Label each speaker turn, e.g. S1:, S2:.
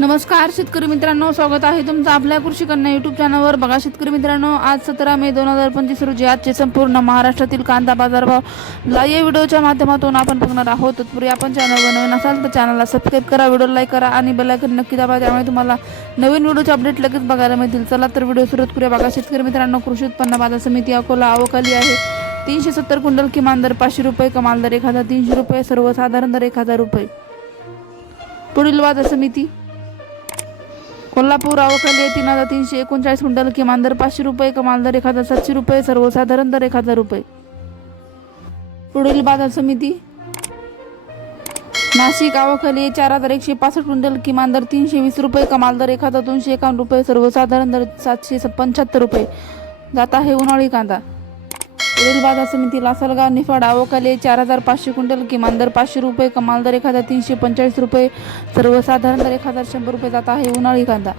S1: नमस्कार शेतकरी मित्रांनो स्वागत आहे तुमचं आपल्या कृषी कन्या युट्यूब चॅनलवर बघा शेतकरी मित्रांनो आज सतरा मे दोन हजार पंचवीस रोजी आजचे संपूर्ण महाराष्ट्रातील कांदा बाजारभाव लाईव्ह व्हिडिओच्या माध्यमातून आपण बघणार आहोत. तत्पूर्वी आपण चॅनलवर नवीन असाल तर चॅनलला सबस्क्राईब करा व्हिडिओ लाईक करा आणि बेलायकन नक्की दाबा. त्यामुळे तुम्हाला नवीन व्हिडिओचे अपडेट लगेच बघायला मिळतील. चला तर व्हिडिओ सुरुवात करूया. बघा शेतकरी मित्रांनो कृषी उत्पन्न बाजार समिती अकोला अवकाली आहे. तीनशे सत्तर क्विंटल किमान दर पाचशे रुपये कमाल दर एक हजार तीनशे रुपये सर्वसाधारण दर एक हजार रुपये. पुढील बाजार समिती कोल्हापूर अवकाली तीन हजार तीनशे एकोणचाळीस क्विंटल किमान दर पाचशे रुपये कमाल दर एक हजार सातशे रुपये सर्वसाधारण दर एक हजार रुपये. पुढील बाजार समिती. नाशिक अवकाली चार हजार एकशे पासष्ट क्विंटल किमान दर तीनशे वीस रुपये कमाल दर एक हजार दोनशे एकावन्न रुपये सर्वसाधारण दर सातशे पंच्याहत्तर रुपये. जात आहे उन्हाळी कांदा. पुढील बाजार समिती लासलगाव निफाड अवकाली चार हजार पाचशे क्विंटल किमान दर पाचशे रुपये कमाल दर एक हजार तीनशे पंचेचाळीस रुपये सर्वसाधारण दर एक हजार शंभर रुपये जात आहे उन्हाळी कांदा.